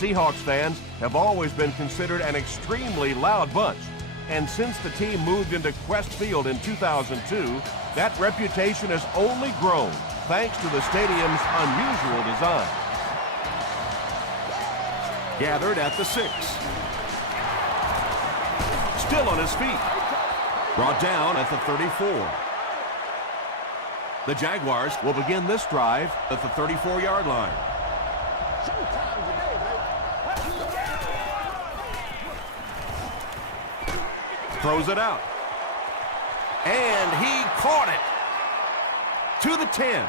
Seahawks fans have always been considered an extremely loud bunch. And since the team moved into Quest Field in 2002, that reputation has only grown thanks to the stadium's unusual design. Gathered at the 6. Still on his feet. Brought down at the 34. The Jaguars will begin this drive at the 34-yard line. Throws it out. And he caught it. To the 10.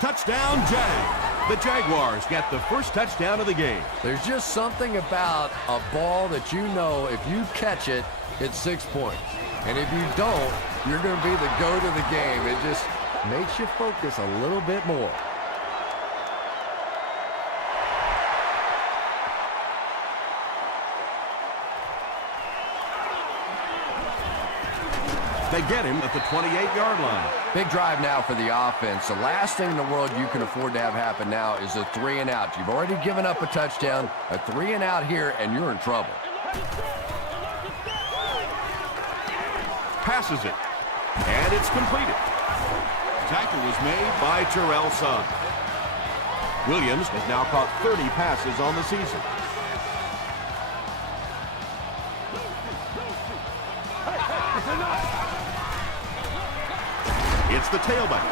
Touchdown, Jag. The Jaguars get the first touchdown of the game. There's just something about a ball that you know if you catch it, it's 6 points. And if you don't, you're going to be the goat of the game. It just makes you focus a little bit more. They get him at the 28-yard line. Big drive now for the offense. The last thing in the world you can afford to have happen now is a 3 and out. You've already given up a touchdown, a 3 and out here, and you're in trouble. Passes it, and it's completed. Tackle was made by Terrell Suggs. Williams has now caught 30 passes on the season. It's the tailback.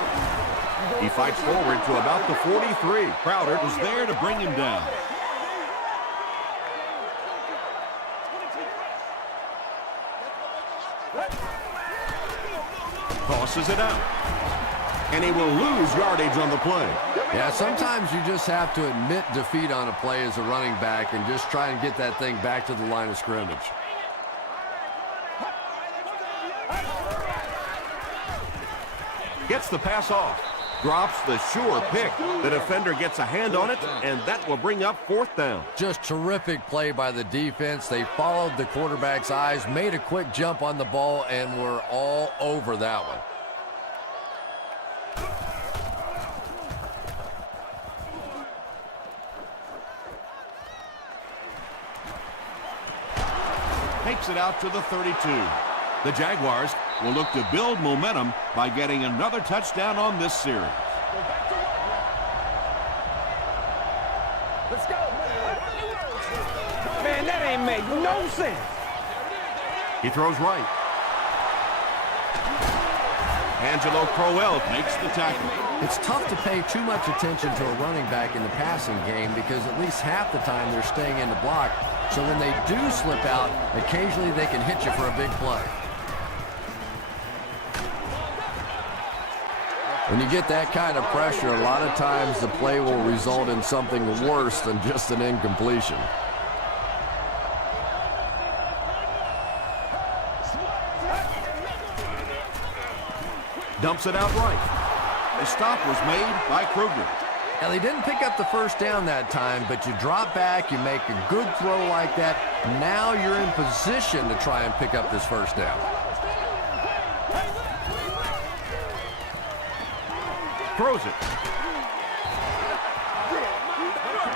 He fights forward to about the 43. Crowder was there to bring him down. Tosses it out. And he will lose yardage on the play. Yeah, sometimes you just have to admit defeat on a play as a running back and just try and get that thing back to the line of scrimmage. Gets the pass off. Drops the sure pick. The defender gets a hand on it, and that will bring up 4th down. Just terrific play by the defense. They followed the quarterback's eyes, made a quick jump on the ball, and were all over that one. Takes it out to the 32. The Jaguars will look to build momentum by getting another touchdown on this series. Let's go. Man, that ain't make no sense. He throws right. Angelo Crowell makes the tackle. It's tough to pay too much attention to a running back in the passing game because at least half the time they're staying in the block. So when they do slip out, occasionally they can hit you for a big play. When you get that kind of pressure, a lot of times the play will result in something worse than just an incompletion. Dumps it out right. The stop was made by Kruger. Now, they didn't pick up the first down that time, but you drop back, you make a good throw like that. Now you're in position to try and pick up this first down. Throws it.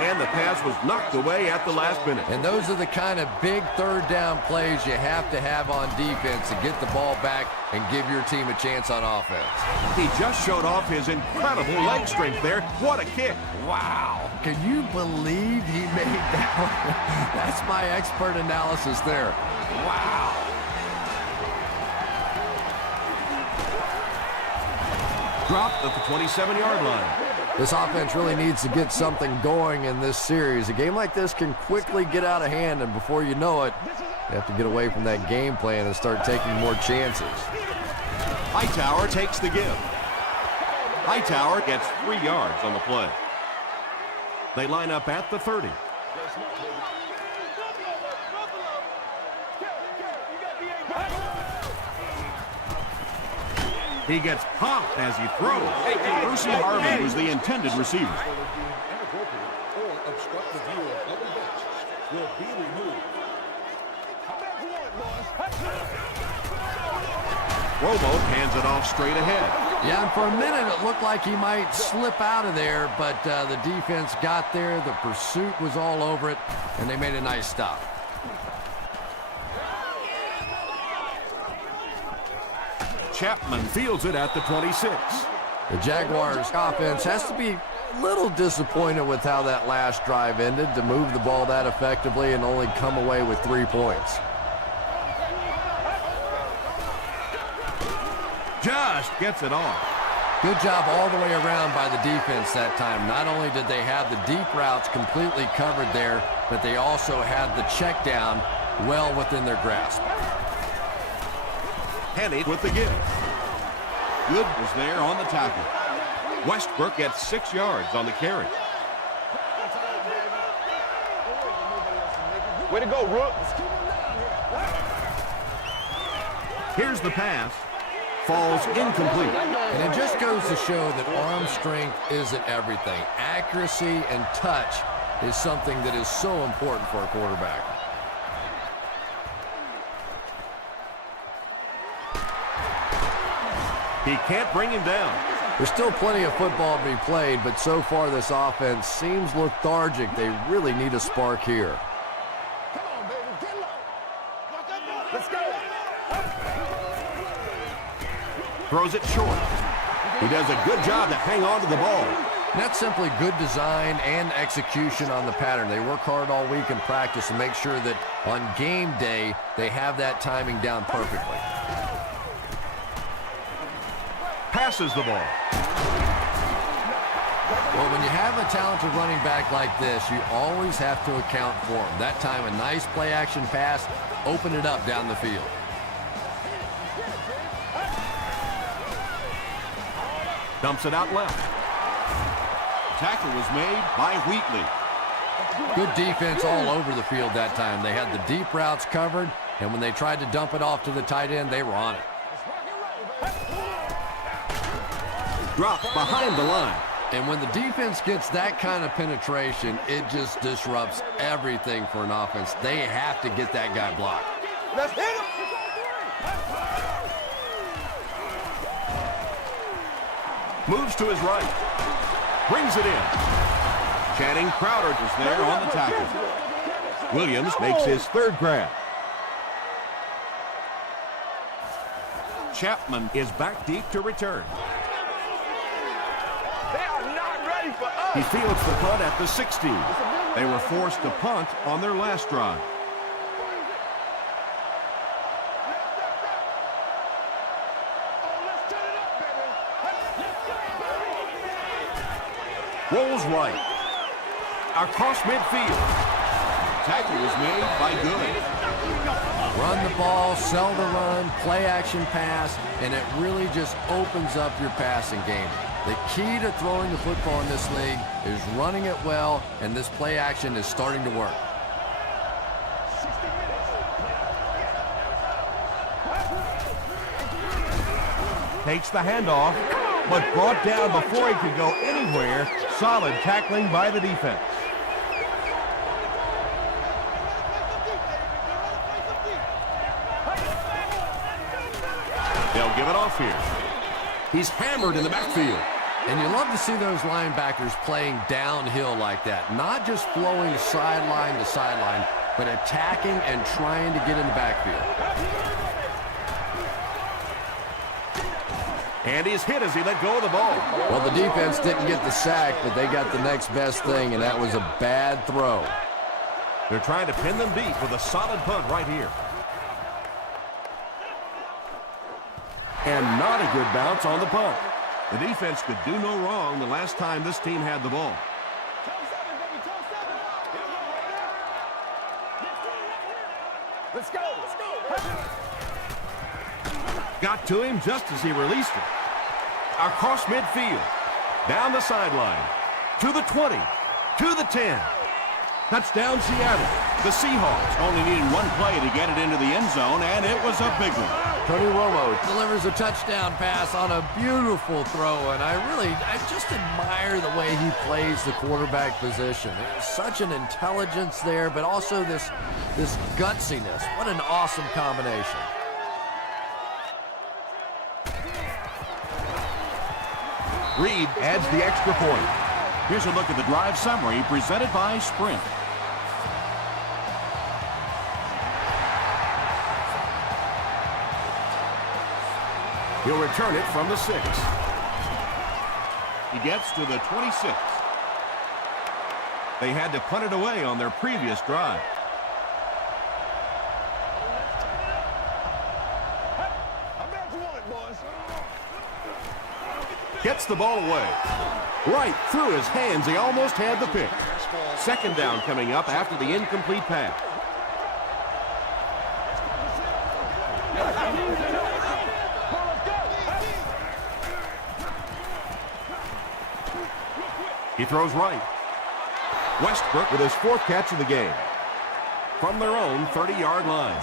And the pass was knocked away at the last minute. And those are the kind of big third down plays you have to have on defense to get the ball back and give your team a chance on offense. He just showed off his incredible leg strength there. What a kick. Wow. Can you believe he made that one? That's my expert analysis there. Wow. Dropped at the 27-yard line. This offense really needs to get something going in this series. A game like this can quickly get out of hand, and before you know it, you have to get away from that game plan and start taking more chances. Hightower takes the give. Hightower gets 3 yards on the play. They line up at the 30. He gets popped as he throws. Percy Harvey was the intended receiver. Romo hands it off straight ahead. Yeah, and for a minute it looked like he might slip out of there, but the defense got there. The pursuit was all over it, and they made a nice stop. Chapman fields it at the 26. The Jaguars offense has to be a little disappointed with how that last drive ended, to move the ball that effectively and only come away with 3 points. Just gets it off. Good job all the way around by the defense that time. Not only did they have the deep routes completely covered there, but they also had the check down well within their grasp. Henny with the give. Good was there on the tackle. Westbrook gets 6 yards on the carry. Way to go, Rook. Here's the pass. Falls incomplete. And it just goes to show that arm strength isn't everything. Accuracy and touch is something that is so important for a quarterback. He can't bring him down. There's still plenty of football to be played, but so far this offense seems lethargic. They really need a spark here. Come on, baby. Get low. Let's go. Throws it short. He does a good job to hang on to the ball. That's simply good design and execution on the pattern. They work hard all week in practice and make sure that on game day they have that timing down perfectly. Passes the ball. Well, when you have a talented running back like this, you always have to account for him. That time, a nice play-action pass opened it up down the field. Dumps it out left. Tackle was made by Wheatley. Good defense all over the field that time. They had the deep routes covered, and when they tried to dump it off to the tight end, they were on it. Dropped behind the line. And when the defense gets that kind of penetration, it just disrupts everything for an offense. They have to get that guy blocked. Let's hit him. Moves to his right. Brings it in. Channing Crowder is there on the tackle. Williams makes his 3rd grab. Chapman is back deep to return. They are not ready for us. He fields the punt at the 16. They were forced to punt on their last drive. Rolls right. Across midfield. Tackle was made by Good. Run the ball, sell the run, play action pass, and it really just opens up your passing game. The key to throwing the football in this league is running it well, and this play action is starting to work. Takes the handoff, but brought down before he could go anywhere. Solid tackling by the defense. They'll give it off here. He's hammered in the backfield. And you love to see those linebackers playing downhill like that, not just flowing sideline to sideline, but attacking and trying to get in the backfield. And he's hit as he let go of the ball. Well, the defense didn't get the sack, but they got the next best thing, and that was a bad throw. They're trying to pin them deep with a solid punt right here. And not a good bounce on the punt. The defense could do no wrong the last time this team had the ball. Let's go. Let's go. Got to him just as he released it. Across midfield. Down the sideline. To the 20. To the 10. Touchdown Seattle. The Seahawks only needed one play to get it into the end zone, and it was a big one. Tony Romo delivers a touchdown pass on a beautiful throw, and I just admire the way he plays the quarterback position. There's such an intelligence there, but also this gutsiness. What an awesome combination. Reed adds the extra point. Here's a look at the drive summary presented by Sprint. He'll return it from the 6. He gets to the 26. They had to punt it away on their previous drive. Gets the ball away. Right through his hands. He almost had the pick. Second down coming up after the incomplete pass. He throws right. Westbrook with his 4th catch of the game. From their own 30-yard line.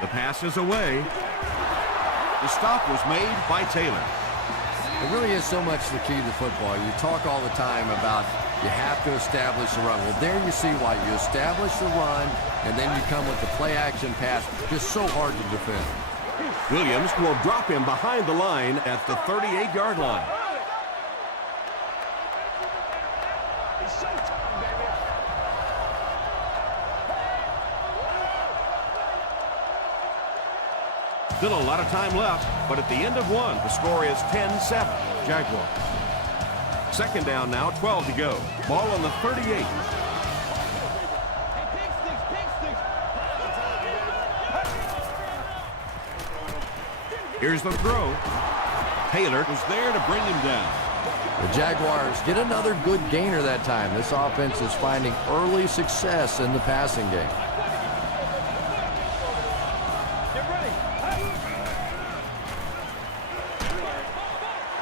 The pass is away. The stop was made by Taylor. It really is so much the key to football. You talk all the time about you have to establish the run. Well, there you see why. You establish the run, and then you come with the play-action pass. Just so hard to defend. Williams will drop him behind the line at the 38-yard line. Still a lot of time left, but at the end of one, the score is 10-7, Jaguars. Second down now, 12 to go. Ball on the 38. Here's the throw. Taylor was there to bring him down. The Jaguars get another good gainer that time. This offense is finding early success in the passing game.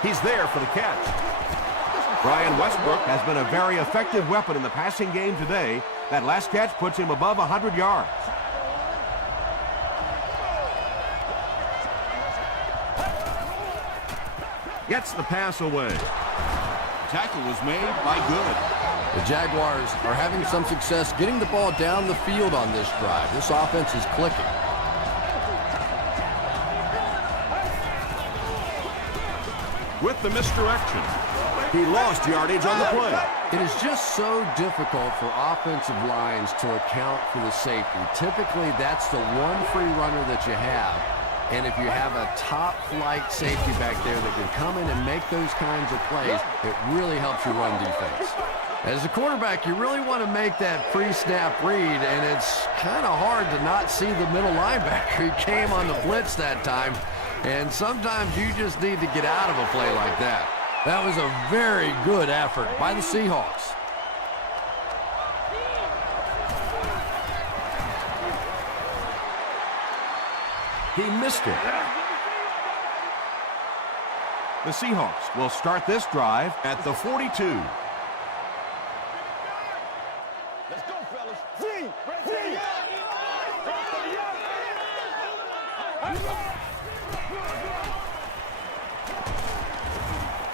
He's there for the catch. Brian Westbrook has been a very effective weapon in the passing game today. That last catch puts him above 100 yards. Gets the pass away. Tackle was made by Good. The Jaguars are having some success getting the ball down the field on this drive. This offense is clicking. With the misdirection, he lost yardage on the play. It is just so difficult for offensive lines to account for the safety. Typically, that's the one free runner that you have. And if you have a top-flight safety back there that can come in and make those kinds of plays, it really helps you run defense. As a quarterback, you really want to make that pre-snap read, and it's kind of hard to not see the middle linebacker. He came on the blitz that time, and sometimes you just need to get out of a play like that. That was a very good effort by the Seahawks. He missed it. The Seahawks will start this drive at the 42. Let's go, fellas. Free. Free.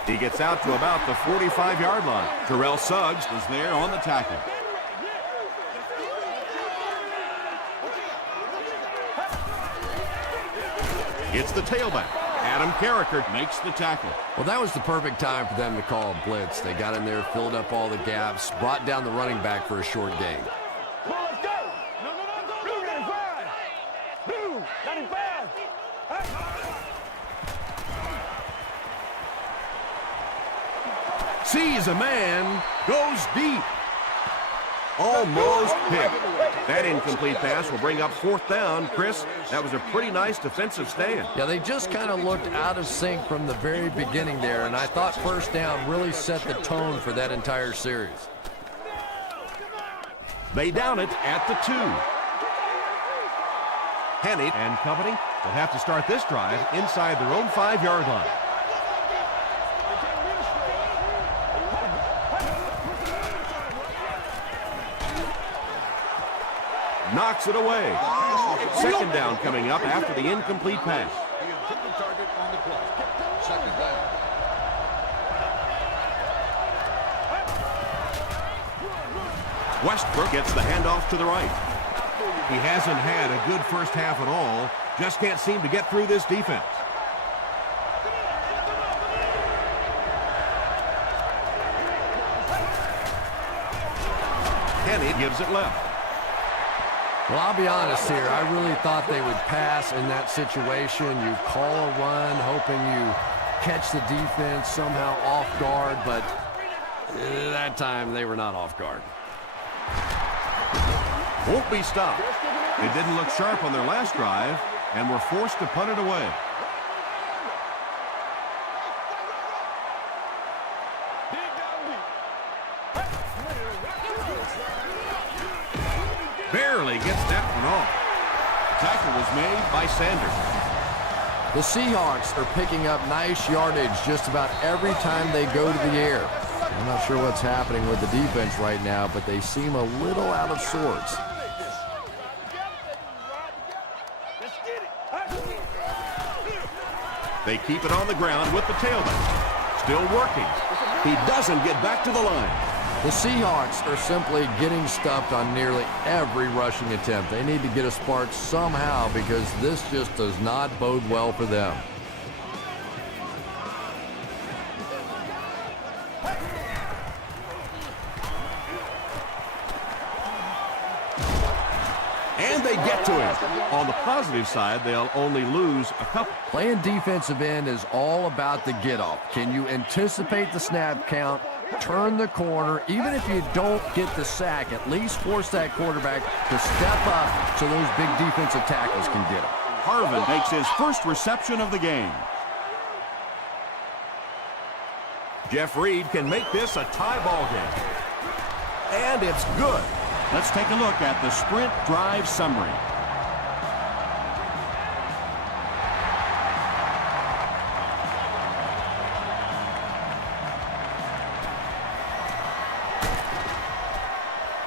He gets out to about the 45-yard line. Terrell Suggs was there on the tackle. It's the tailback. Adam Carricker makes the tackle. Well, that was the perfect time for them to call a blitz. They got in there, filled up all the gaps, brought down the running back for a short gain. Come on, let's go. No. Blue 95. Blue 95. Sees a man, goes deep. Almost picked. That incomplete pass will bring up fourth down. Chris, that was a pretty nice defensive stand. Yeah, they just kind of looked out of sync from the very beginning there, and I thought first down really set the tone for that entire series. They down it at the 2. Henney and company will have to start this drive inside their own 5-yard line. Knocks it away. Second down coming up after the incomplete pass. Westbrook gets the handoff to the right. He hasn't had a good first half at all. Just can't seem to get through this defense. Kenny gives it left. Well, I'll be honest here. I really thought they would pass in that situation. You call a run, hoping you catch the defense somehow off guard, but that time they were not off guard. Won't be stopped. They didn't look sharp on their last drive and were forced to punt it away. Barely gets that one off. Tackle was made by Sanders. The Seahawks are picking up nice yardage just about every time they go to the air. I'm not sure what's happening with the defense right now, but they seem a little out of sorts. They keep it on the ground with the tailback. Still working. He doesn't get back to the line. The Seahawks are simply getting stuffed on nearly every rushing attempt. They need to get a spark somehow because this just does not bode well for them. And they get to him. On the positive side, they'll only lose a couple. Playing defensive end is all about the get-off. Can you anticipate the snap count, turn the corner, even if you don't get the sack, at least force that quarterback to step up so those big defensive tackles can get him. Harvin makes his first reception of the game. Jeff Reed can make this a tie ball game. And it's good. Let's take a look at the sprint drive summary.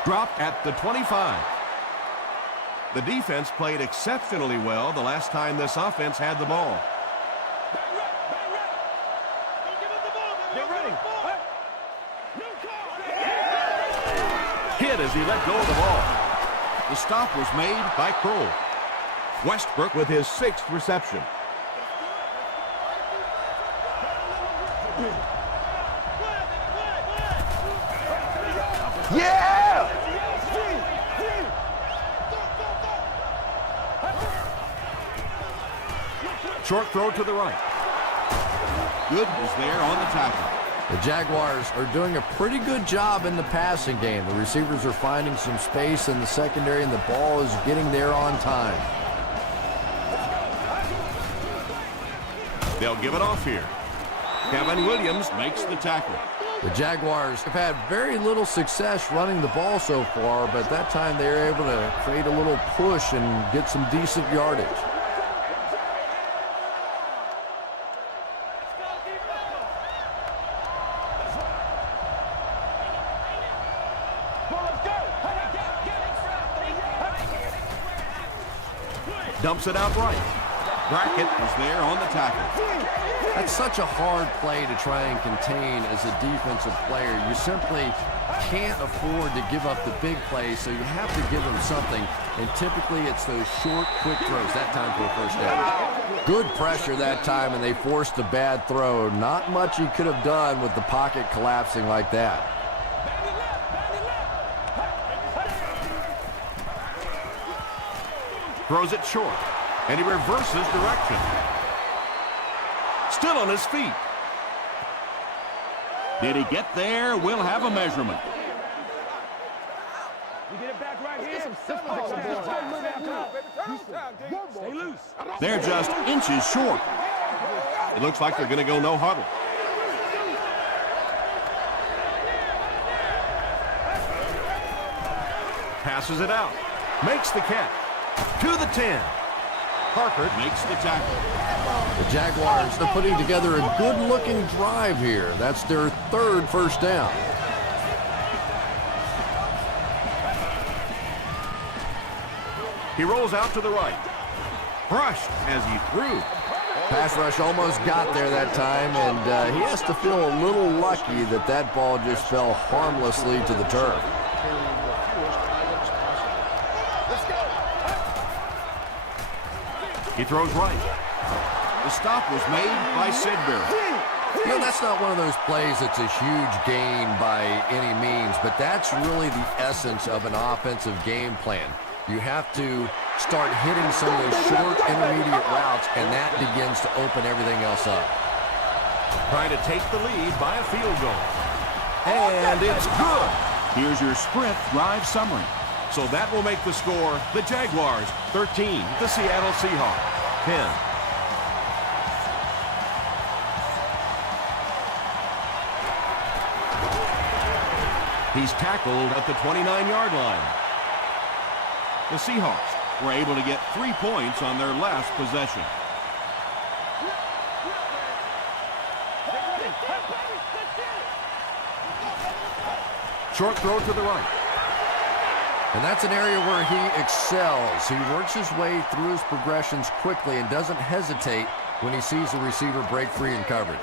Dropped at the 25. The defense played exceptionally well the last time this offense had the ball. Hit as he let go of the ball. The stop was made by Kroll. Westbrook with his 6th reception. Yeah! Short throw to the right. Good was there on the tackle. The Jaguars are doing a pretty good job in the passing game. The receivers are finding some space in the secondary, and the ball is getting there on time. They'll give it off here. Kevin Williams makes the tackle. The Jaguars have had very little success running the ball so far, but that time they were able to create a little push and get some decent yardage. Dumps it out right. Brackett was there on the tackle. That's such a hard play to try and contain as a defensive player. You simply can't afford to give up the big plays, so you have to give them something. And typically it's those short, quick throws. That time for a first down. Good pressure that time, and they forced a bad throw. Not much he could have done with the pocket collapsing like that. Throws it short, and he reverses direction. Still on his feet. Did he get there? We'll have a measurement. You get it back right here. Stay loose. They're just inches short. It looks like they're going to go no huddle. Passes it out. Makes the catch. To the 10. Parker Makes the tackle. The Jaguars are putting together a good-looking drive here. That's their 3rd first down. He rolls out to the right. Brushed as he threw. Pass rush almost got there that time, and he has to feel a little lucky that that ball just fell harmlessly to the turf. He throws right. The stop was made by Sidbury. You know, that's not one of those plays that's a huge gain by any means, but that's really the essence of an offensive game plan. You have to start hitting some of those short, intermediate routes, and that begins to open everything else up. Trying to take the lead by a field goal. And it's good. Here's your Sprint drive summary. So that will make the score the Jaguars 13, the Seattle Seahawks 10. He's tackled at the 29-yard line. The Seahawks Were able to get 3 points on their last possession. short throw to the right. And that's an area where he excels. He works his way through his progressions quickly and doesn't hesitate when he sees the receiver break free in coverage.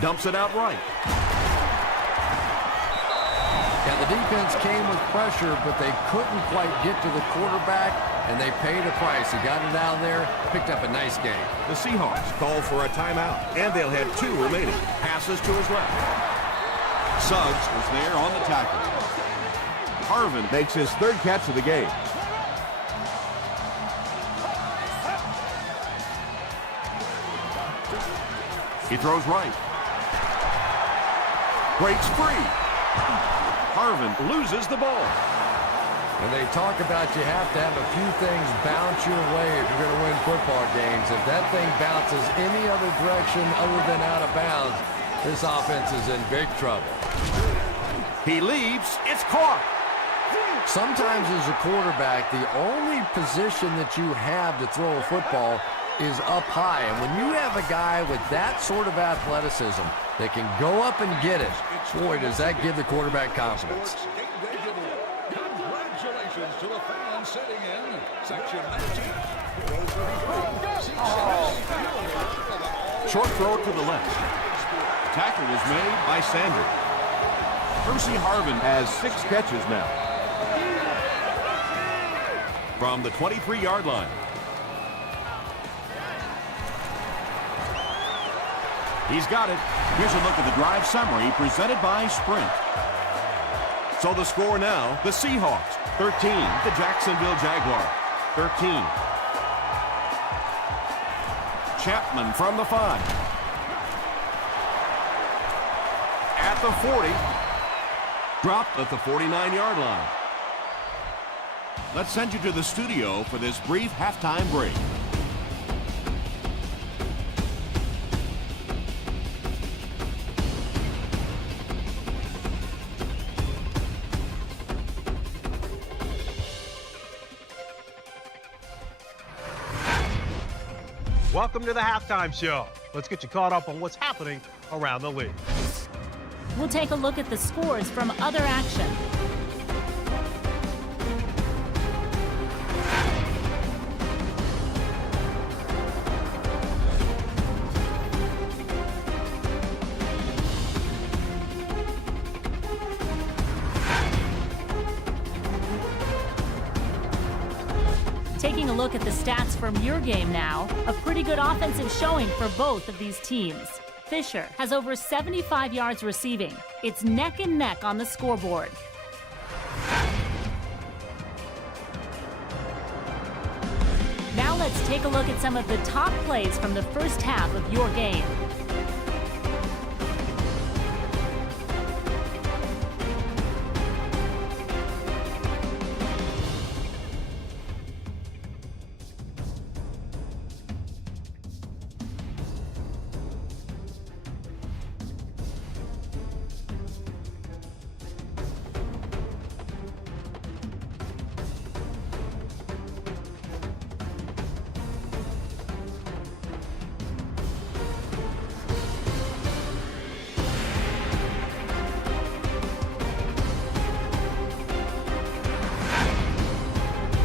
Dumps it out right. Yeah, the defense came with pressure, but they couldn't quite get to the quarterback, and they paid a price. He got it down there, picked up a nice game. The Seahawks call for a timeout, and they'll have 2 remaining. Passes to his left. Suggs was there on the tackle. Harvin makes his 3rd catch of the game. He throws right. Breaks free. Harvin loses the ball. And they talk about you have to have a few things bounce your way if you're going to win football games. If that thing bounces any other direction other than out of bounds, this offense is in big trouble. He leaps. It's caught. Sometimes as a quarterback, the only position that you have to throw a football is up high. And when you have a guy with that sort of athleticism that can go up and get it, boy, does that give the quarterback confidence. Congratulations to the fans sitting in section 19. Short throw to the left. Tackle was made By Sanders. Percy Harvin has 6 catches now. From the 23-yard line. He's got it. Here's a look at the drive summary presented by Sprint. So the score now, the Seahawks 13, the Jacksonville Jaguars 13. Chapman from the 5. At the 40. Dropped at the 49-yard line. Let's send you to the studio for this brief halftime break. Welcome to the halftime show. Let's get you caught up on what's happening around the league. We'll take a look at the scores from other action. Taking a look at the stats from your game now, a pretty good offensive showing for both of these teams. Fisher has over 75 yards receiving. It's neck and neck on the scoreboard. Now let's take a look at some of the top plays from the first half of your game.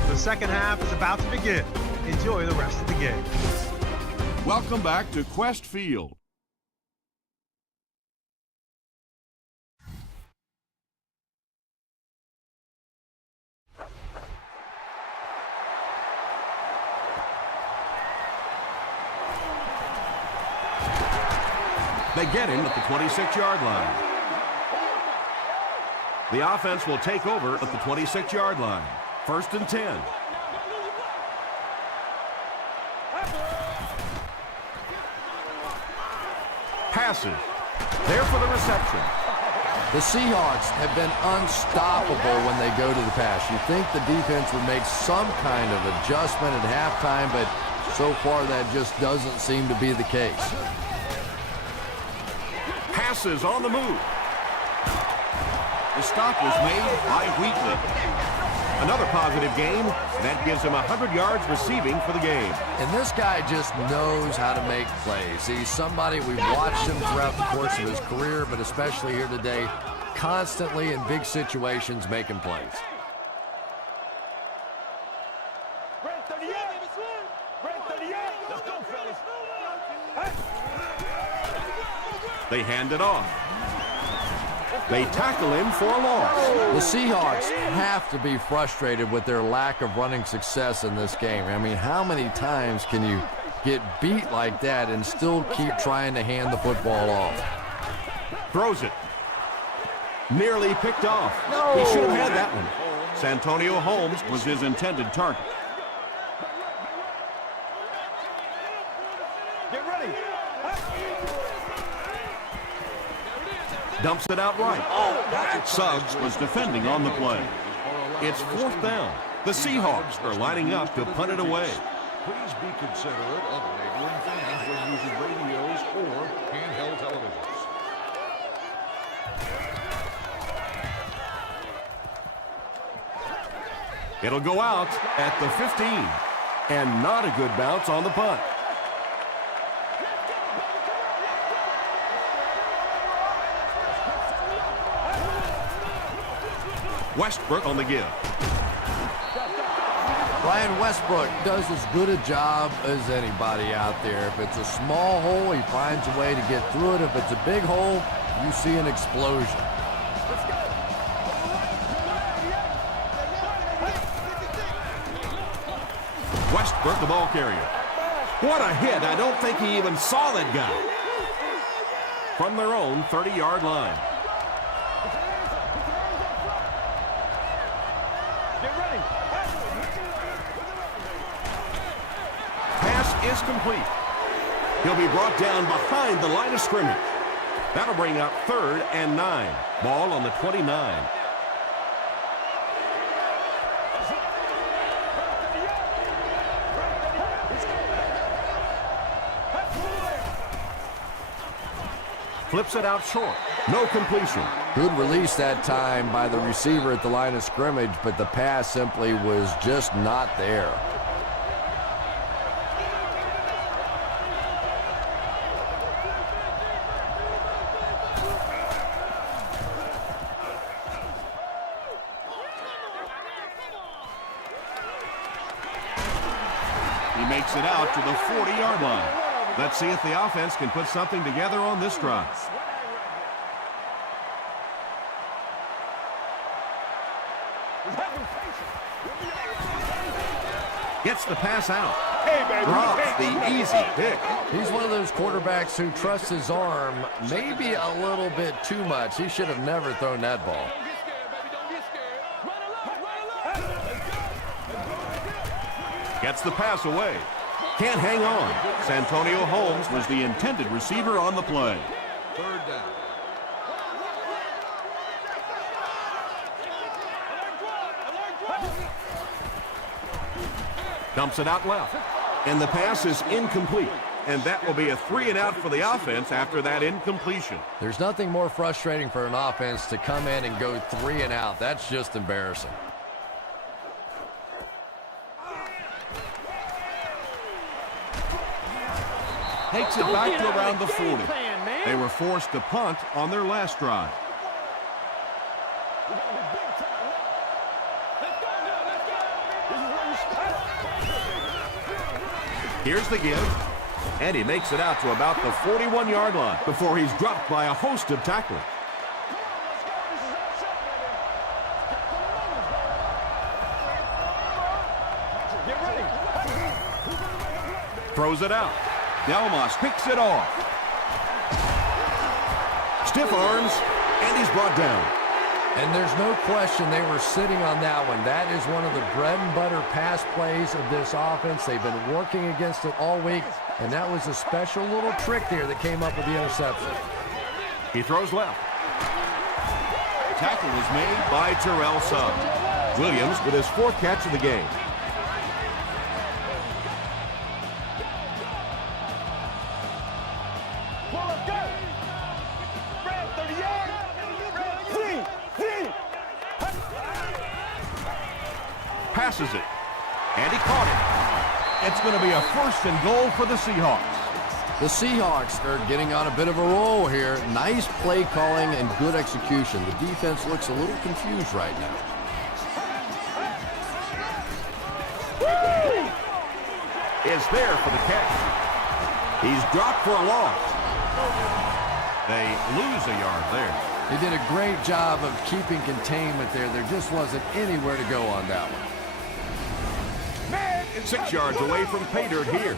The second half is about to begin. Enjoy the rest of the game. Welcome back to Quest Field. They get him at the 26-yard line. The offense will take over at the 26-yard line. 1st and 10. Passes. There for the reception. The Seahawks have been unstoppable when they go to the pass. You think the defense would make some kind of adjustment at halftime, but so far that just doesn't seem to be the case. Passes on the move. The stop was made by Wheatley. Another positive game. That gives him 100 yards receiving for the game. And this guy just knows how to make plays. He's somebody we've watched him throughout the course of his career, but especially here today, constantly in big situations making plays. They hand it off. They tackle him for a loss. The Seahawks have to be frustrated with their lack of running success in this game. I mean, how many times can you get beat like that and still keep trying to hand the football off? Throws it. Nearly picked off. He should have had that one. Santonio Holmes was his intended target. Get ready. Dumps it out right. Suggs was defending on the play. It's 4th down. The Seahawks are lining up to punt it away. Please be considerate of neighboring fans when using radios or handheld televisions. It'll go out at the 15. And not a good bounce on the punt. Westbrook on the give. Brian Westbrook does as good a job as anybody out there. If it's a small hole, he finds a way to get through it. If it's a big hole, you see an explosion. Westbrook, the ball carrier. What a hit. I don't think he even saw that guy. From their own 30-yard line. Is complete. He'll be brought down behind the line of scrimmage. That'll bring up 3rd and 9. Ball on the 29. Flips it out short. No completion. Good release that time by the receiver at the line of scrimmage, but the pass simply was just not there. Makes it out to the 40-yard line. Let's see if the offense can put something together on this drive. Gets the pass out. Drops the easy pick. He's one of those quarterbacks who trusts his arm maybe a little bit too much. He should have never thrown that ball. Gets the pass away. Can't hang on. Santonio Holmes was the intended receiver on the play. 3rd down. Dumps it out left. And the pass is incomplete. And that will be a 3-and-out for the offense after that incompletion. There's nothing more frustrating for an offense to come in and go 3-and-out. That's just embarrassing. Takes it back to around the 40. They were forced to punt on their last drive. Here's the give. And he makes it out to about the 41-yard line before he's dropped by a host of tacklers. Throws it out. Delmas picks it off. Stiff arms, and he's brought down. And there's no question they were sitting on that one. That is one of the bread and butter pass plays of this offense. They've been working against it all week, and that was a special little trick there that came up with the interception. He throws left. Tackle was made by Terrell Suggs. Williams with his 4th catch of the game. Passes it, and he caught it. It's going to be a 1st and goal for the Seahawks. The Seahawks are getting on a bit of a roll here. Nice play calling and good execution. The defense looks a little confused right now. Is there for the catch. He's dropped for a loss. They lose a yard there. They did a great job of keeping containment there. There just wasn't anywhere to go on that one. 6 yards away from pay dirt here.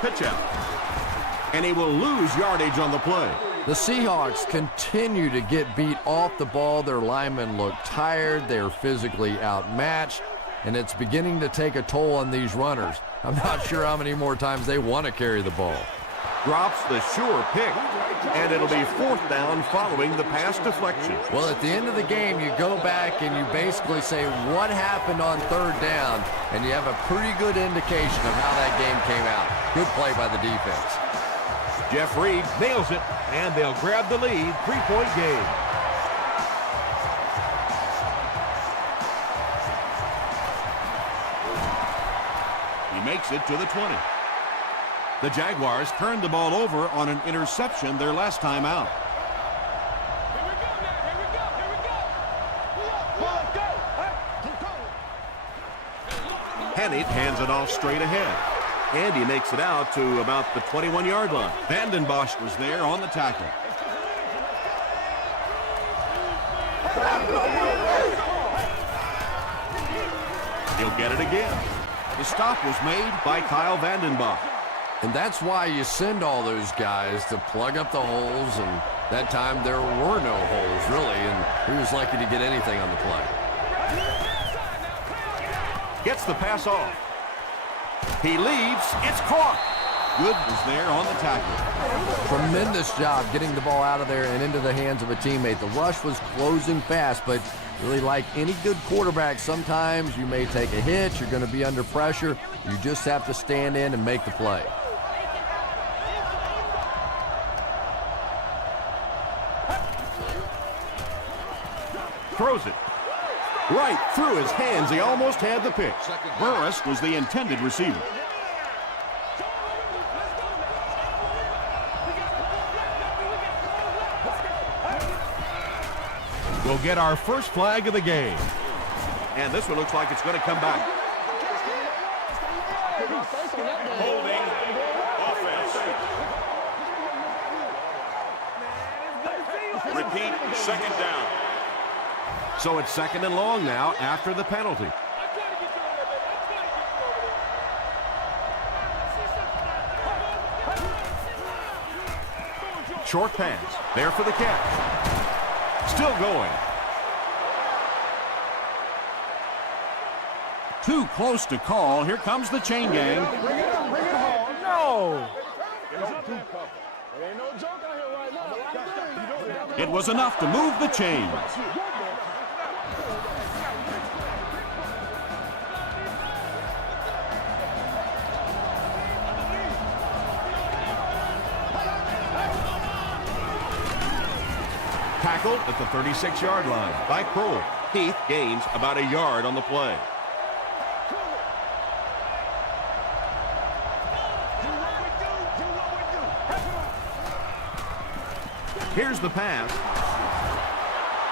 Pitch out. And he will lose yardage on the play. The Seahawks continue to get beat off the ball. Their linemen look tired. They're physically outmatched. And it's beginning to take a toll on these runners. I'm not sure how many more times they want to carry the ball. Drops the sure pick. And it'll be 4th down following the pass deflection. Well, at the end of the game, you go back and you basically say what happened on 3rd down, and you have a pretty good indication of how that game came out. Good play by the defense. Jeff Reed nails it, and they'll grab the lead. 3-point game. He makes it to the 20. The Jaguars turned the ball over on an interception their last time out. Hannett hands it off straight ahead. And he makes it out to about the 21-yard line. Vandenbosch was there on the tackle. He'll get it again. The stop was made by Kyle Vandenbosch. And that's why you send all those guys to plug up the holes, and that time there were no holes, really, and he was lucky to get anything on the play. Gets the pass off. He leaves. It's caught. Good was there on the tackle. Tremendous job getting the ball out of there and into the hands of a teammate. The rush was closing fast, but really like any good quarterback, sometimes you may take a hit. You're going to be under pressure. You just have to stand in and make the play. Throws it. Right through his hands. He almost had the pick. Burris was the intended receiver. We'll get our first flag of the game. And this one looks like it's going to come back. Holding offense. Repeat, 2nd down. So it's 2nd and long now after the penalty. Short pass. There for the catch. Still going. Too close to call. Here comes the chain gang. No! It was enough to move the chains. Tackled at the 36-yard line by Kroll. Heath gains about a yard on the play. Here's the pass.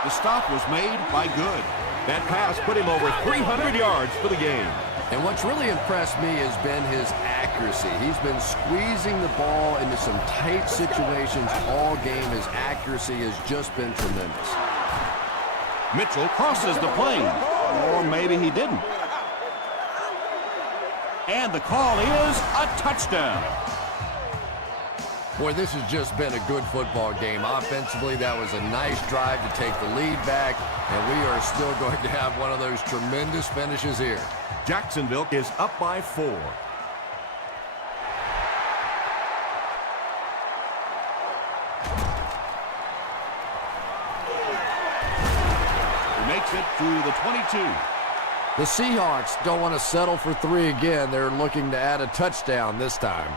The stop was made by Good. That pass put him over 300 yards for the game. And what's really impressed me has been his accuracy. He's been squeezing the ball into some tight situations all game. His accuracy has just been tremendous. Mitchell crosses the plane. Or maybe he didn't. And the call is a touchdown. Boy, this has just been a good football game. Offensively, that was a nice drive to take the lead back, and we are still going to have one of those tremendous finishes here. Jacksonville is up by 4. He makes it to the 22. The Seahawks don't want to settle for 3 again. They're looking to add a touchdown this time.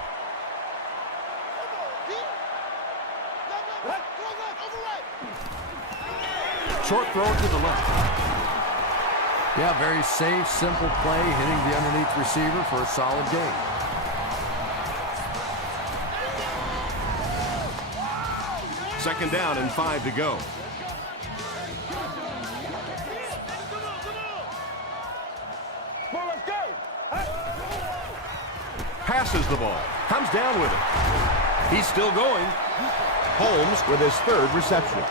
Short throw to the left. Yeah, very safe, simple play, hitting the underneath receiver for a solid gain. Second down and 5 to go. Passes the ball. Comes down with it. He's still going. Holmes with his 3rd reception.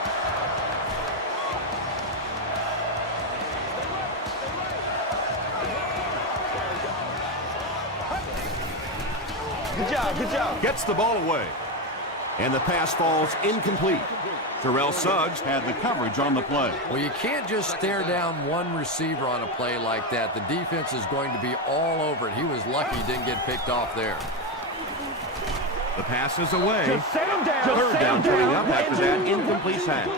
Good job. Gets the ball away. And the pass falls incomplete. Terrell Suggs had the coverage on the play. Well, you can't just stare down one receiver on a play like that. The defense is going to be all over it. He was lucky he didn't get picked off there. The pass is away. Just set him down. Third down coming up after that incomplete sack.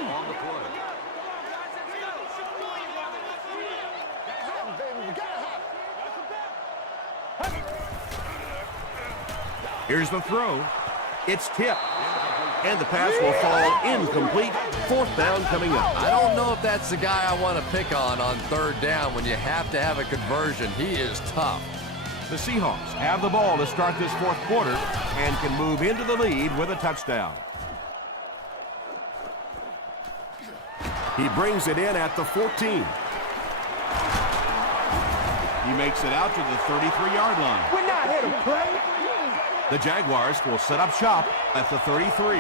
Here's the throw. It's tipped. And the pass will fall incomplete. 4th down coming up. I don't know if that's the guy I want to pick on 3rd down when you have to have a conversion. He is tough. The Seahawks have the ball to start this 4th quarter and can move into the lead with a touchdown. He brings it in at the 14. He makes it out to the 33-yard line. We're not here to play. The Jaguars will set up shop at the 33.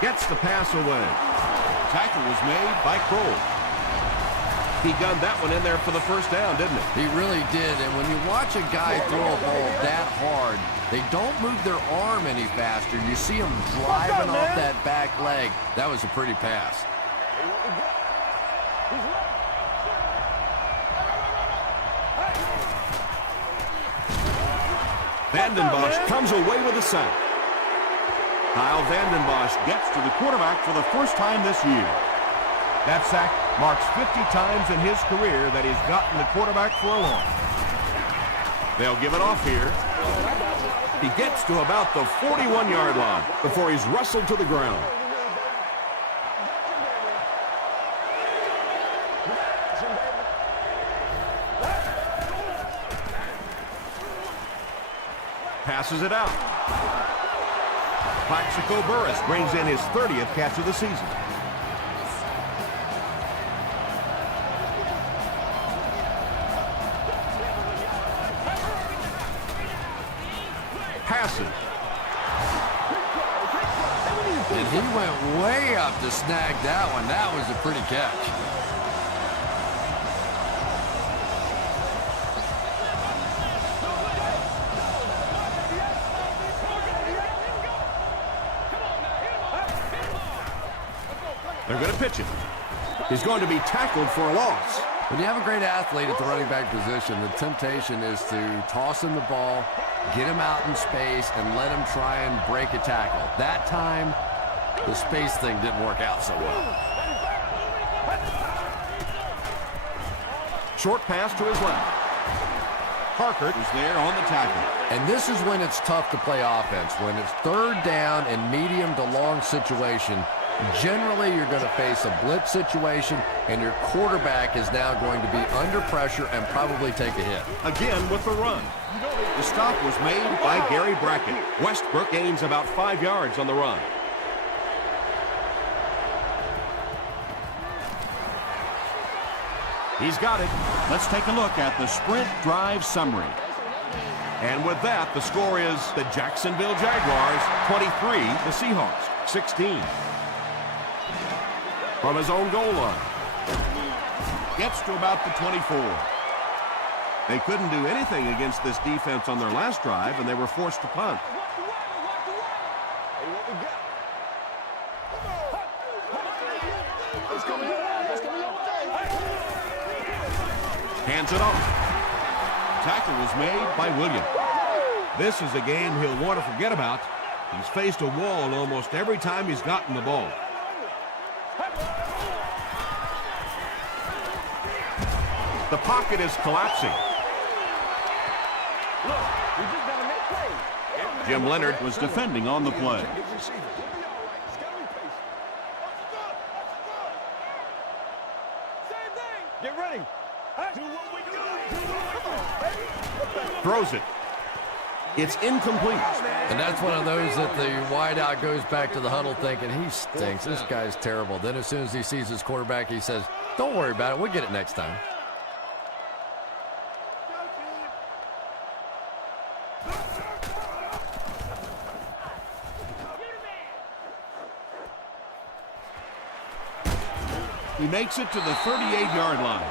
Gets the pass away. Tackle was made by Kroll. He gunned that one in there for the 1st down, didn't he? He really did, and when you watch a guy throw a ball that hard, they don't move their arm any faster. You see him driving off that back leg. That was a pretty pass. Vandenbosch comes away with a sack. Kyle Vandenbosch gets to the quarterback for the first time this year. That sack marks 50 times in his career that he's gotten the quarterback for a loss. They'll give it off here. He gets to about the 41-yard line before he's wrestled to the ground. Passes it out. Plaxico Burress brings in his 30th catch of the season. Passes. And he went way up to snag that one. That was a pretty catch. They're going to pitch it. He's going to be tackled for a loss. When you have a great athlete at the running back position, the temptation is to toss him the ball, get him out in space, and let him try and break a tackle. That time, the space thing didn't work out so well. Short pass to his left. Harkert is there on the tackle. And this is when it's tough to play offense. When it's 3rd down and medium to long situation, generally you're going to face a blitz situation, and your quarterback is now going to be under pressure and probably take a hit. Again with the run. The stop was made by Gary Brackett. Westbrook gains about 5 yards on the run. He's got it. Let's take a look at the sprint drive summary. And with that, the score is the Jacksonville Jaguars 23, the Seahawks 16. from his own goal line. Gets to about the 24. They couldn't do anything against this defense on their last drive, and they were forced to punt. Hands it off. Tackle was made by Williams. This is a game he'll want to forget about. He's faced a wall almost every time he's gotten the ball. The pocket is collapsing. Jim Leonard was defending on the play. Get ready. Do what we do. Throws it. It's incomplete. And that's one of those that the wideout goes back to the huddle thinking, he stinks. This guy's terrible. Then as soon as he sees his quarterback, he says, don't worry about it. We'll get it next time. He makes it to the 38-yard line.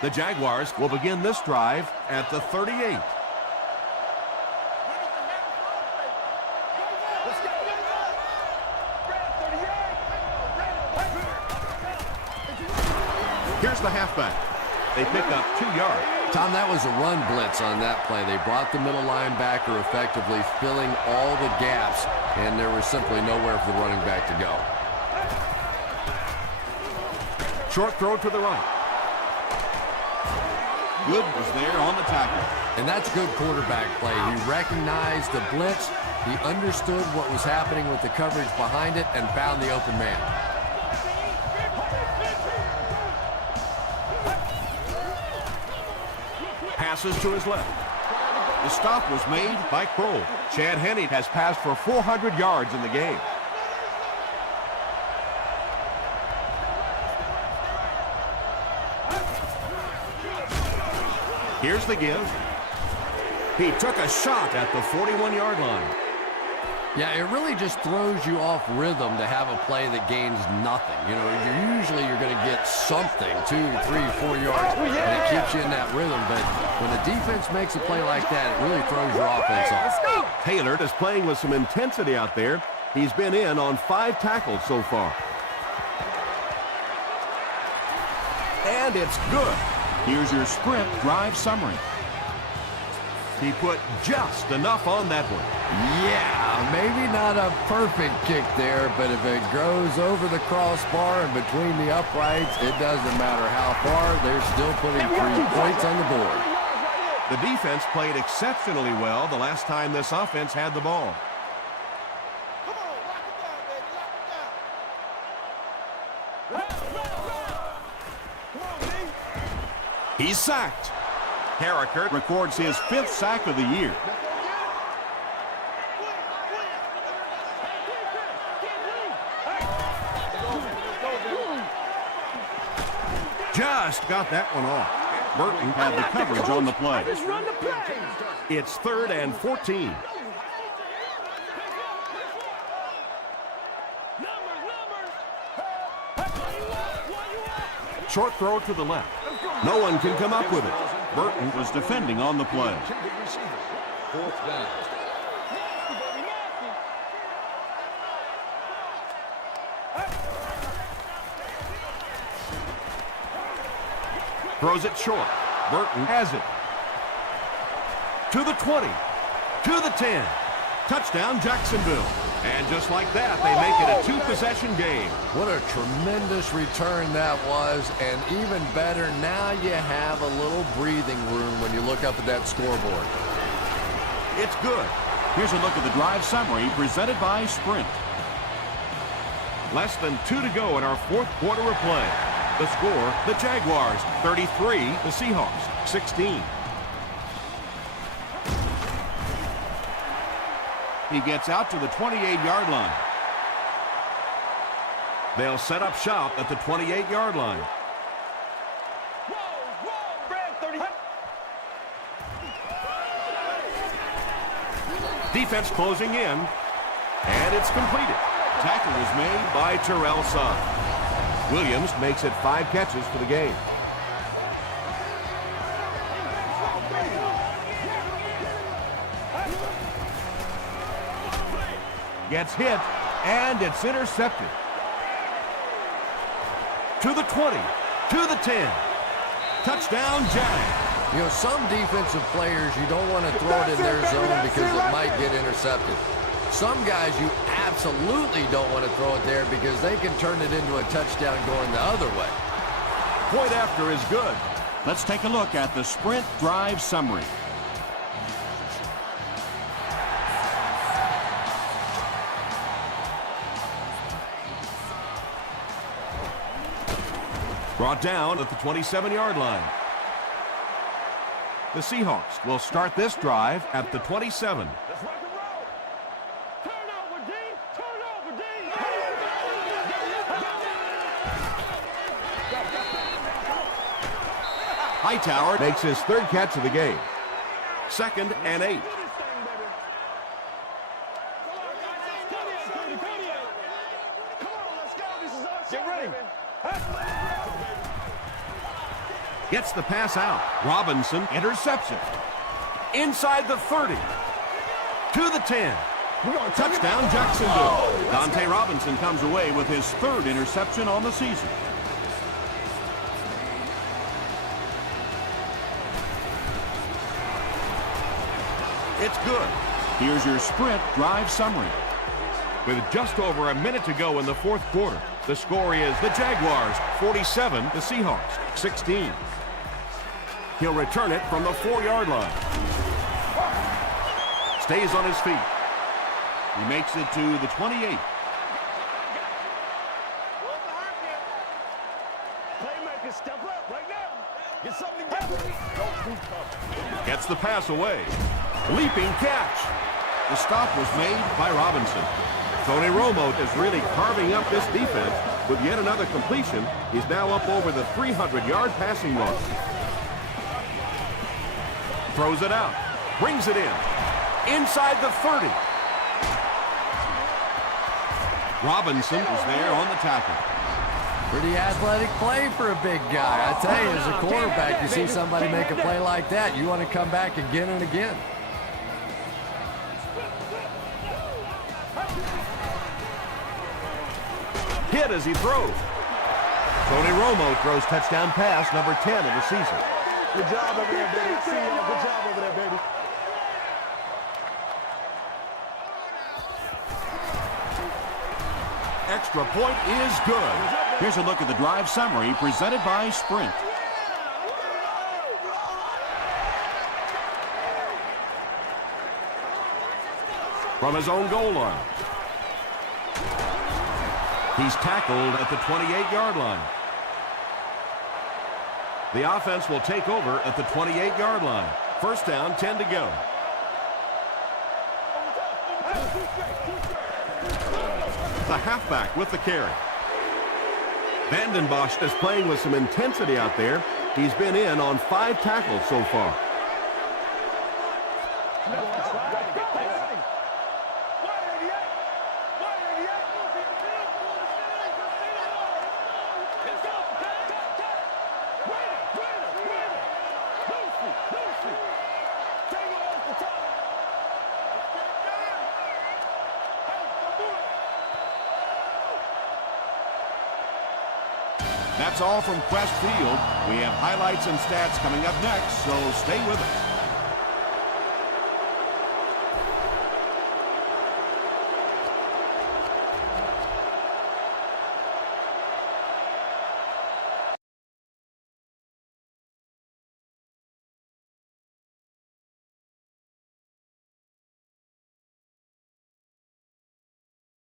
The Jaguars will begin this drive at the 38. Here's the halfback. They pick up 2 yards. Tom, that was a run blitz on that play. They brought the middle linebacker effectively filling all the gaps, and there was simply nowhere for the running back to go. Short throw to the right. Good was there on the tackle. And that's good quarterback play. He recognized the blitz. He understood what was happening with the coverage behind it and found the open man. Passes to his left. The stop was made by Kroll. Chad Henne has passed for 400 yards in the game. Here's the give. He took a shot at the 41-yard line. Yeah, it really just throws you off rhythm to have a play that gains nothing. You know, you're going to get something, 2, 3, 4 yards, and it keeps you in that rhythm. But when the defense makes a play like that, it really throws your offense off. Taylor is playing with some intensity out there. He's been in on 5 tackles so far. And it's good. Here's your sprint drive summary. He put just enough on that one. Yeah, maybe not a perfect kick there, but if it goes over the crossbar and between the uprights, it doesn't matter how far, they're still putting 3 points on the board. The defense played exceptionally well the last time this offense had the ball. He's sacked. Harriker records his 5th sack of the year. Just got that one off. Burton had the coverage on the play. It's 3rd and 14. Short throw to the left. No one can come up with it. Burton was defending on the play. 4th down. Throws it short. Burton has it. To the 20. To the 10. Touchdown, Jacksonville. And just like that, they make it a 2-possession game. What a tremendous return that was, and even better, now you have a little breathing room when you look up at that scoreboard. It's good. Here's a look at the drive summary presented by Sprint. Less than 2 to go in our 4th quarter of play. The score, the Jaguars 33, the Seahawks 16. He gets out to the 28-yard line. They'll set up shop at the 28-yard line. Defense closing in, and it's completed. tackle was made by Terrell Suggs. Williams makes it 5 catches for the game. Gets hit, and it's intercepted. To the 20, to the 10. Touchdown, Jags. You know, some defensive players, you don't want to throw it in their zone because it might get intercepted. Some guys, you absolutely don't want to throw it there because they can turn it into a touchdown going the other way. Point after is good. Let's take a look at the sprint drive summary. Brought down at the 27-yard line. The Seahawks will start this drive at the 27. Let's rock and roll. Turnover, D. Turnover, D. Hightower makes his 3rd catch of the game. 2nd and 8. Get ready. Gets the pass out. Robinson intercepts it. Inside the 30. To the 10. Touchdown, Jacksonville. Dante Robinson comes away with his 3rd interception on the season. It's good. Here's your sprint drive summary. With just over a minute to go in the 4th quarter, the score is the Jaguars 47, the Seahawks 16. He'll return it from the 4-yard line. Stays on his feet. He makes it to the 28. Playmaker, step up right now. Get something together. Gets the pass away. Leaping catch. The stop was made by Robinson. Tony Romo is really carving up this defense with yet another completion. He's now up over the 300-yard passing mark. Throws it out. Brings it in. Inside the 30. Robinson is there on the tackle. Pretty athletic play for a big guy. I tell you, as a quarterback, you see somebody make a play like that, you want to come back again and again. Hit as he throws. Tony Romo throws touchdown pass number 10 of the season. Good job over there, baby. See you. Good job over there, baby. Extra point is good. Here's a look at the drive summary presented by Sprint. From his own goal line. He's tackled at the 28-yard line. The offense will take over at the 28-yard line. First down, 10 to go. The halfback with the carry. Vanden Bosch is playing with some intensity out there. He's been in on 5 tackles so far. That's all from Quest Field. We have highlights and stats coming up next, so stay with us.